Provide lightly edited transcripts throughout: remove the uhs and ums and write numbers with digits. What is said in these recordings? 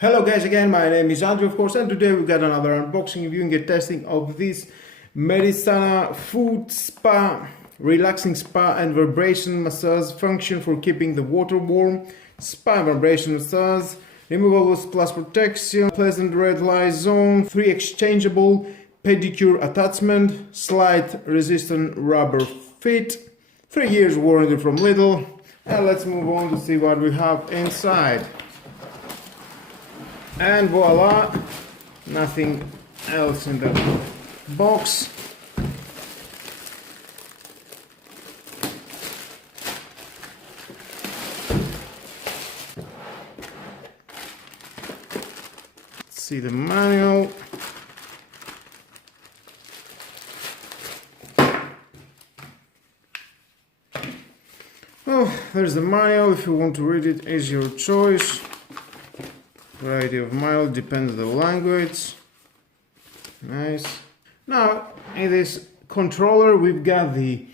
Hello guys, again my name is Andrew of course, and today we got another unboxing, reviewing and testing of this Medisana foot spa, relaxing spa and vibration massage function for keeping the water warm. Spa vibration massage, removable plus protection, pleasant red light zone, 3 exchangeable pedicure attachment, slide resistant rubber fit, 3 years warranty from Lidl. And let's move on to see what we have inside. And voila, nothing else in the box. Let's see the manual. Oh, there's the manual. If you want to read it, is your choice. Variety of manual, depends on the language. Nice. Now in this controller we've got the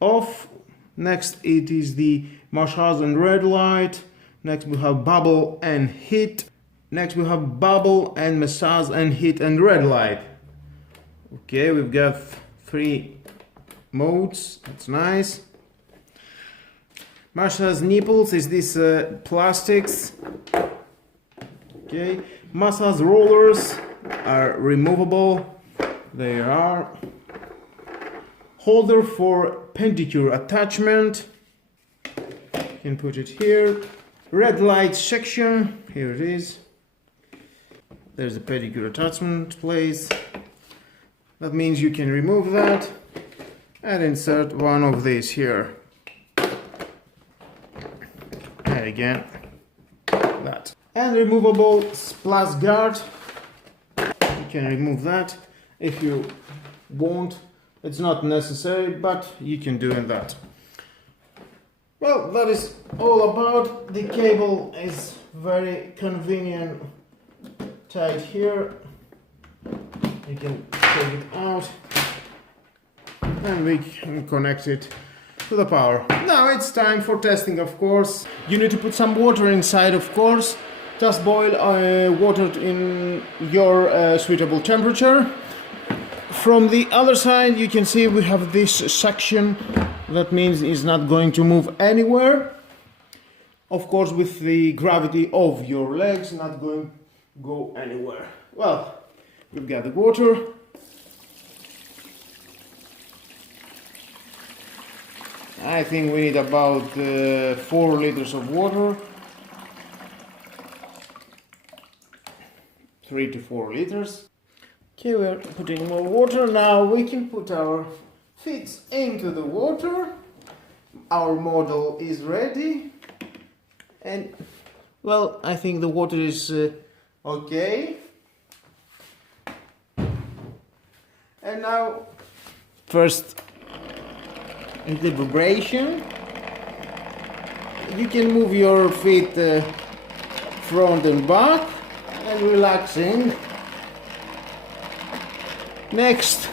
off. Next it is the massage and red light. Next we have bubble and heat. Next we have bubble and massage and heat and red light. Okay, we've got 3 modes. That's nice. Massage nipples is this plastics. Okay, massage rollers are removable. They are. Holder for pedicure attachment. You can put it here. Red light section. Here it is. There's a pedicure attachment place. That means you can remove that and insert one of these here. And again, that. And removable splash guard. You can remove that if you want. It's not necessary, but you can do that. Well, that is all about. The cable is very convenient, tied here. You can take it out and we can connect it to the power. Now it's time for testing, of course. You need to put some water inside, of course. Just boil water in your suitable temperature. From the other side you can see we have this section. That means it's not going to move anywhere. Of course, with the gravity of your legs, not going to go anywhere. Well, we've got the water. I think we need about 4 liters of water. 3 to 4 liters. Okay, we're putting more water. Now we can put our feet into the water. Our model is ready. And, well, I think the water is okay. And now, first, the vibration. You can move your feet front and back. And relaxing. Next,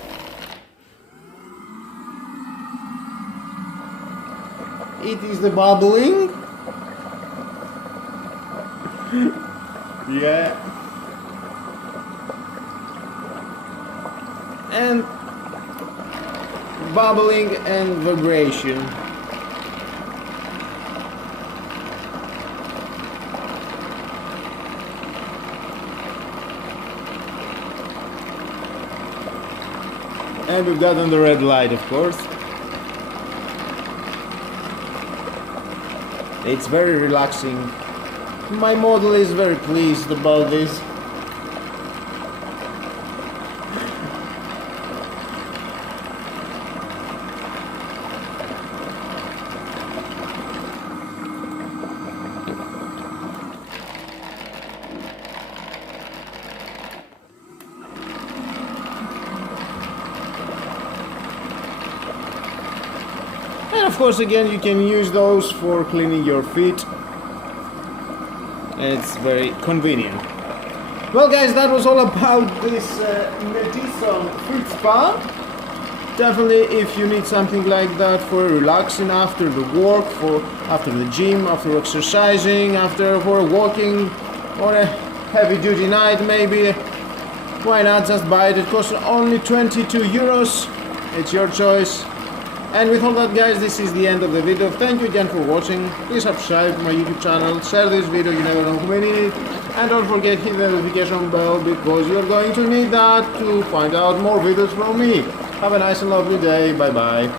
it is the bubbling. Yeah. And bubbling and vibration. And we've gotten the red light, of course. It's very relaxing. My model is very pleased about this. And of course, again, you can use those for cleaning your feet. It's very convenient. Well guys, that was all about this Medisana foot spa. Definitely, if you need something like that for relaxing after the work, for after the gym, after exercising, after for walking, or heavy duty night maybe, why not just buy it? It costs only 22 euros. It's your choice. And with all that, guys, this is the end of the video. Thank you again for watching. Please subscribe to my YouTube channel, share this video, you never know who may need it, and don't forget hit the notification bell because you're going to need that to find out more videos from me. Have a nice and lovely day. Bye bye.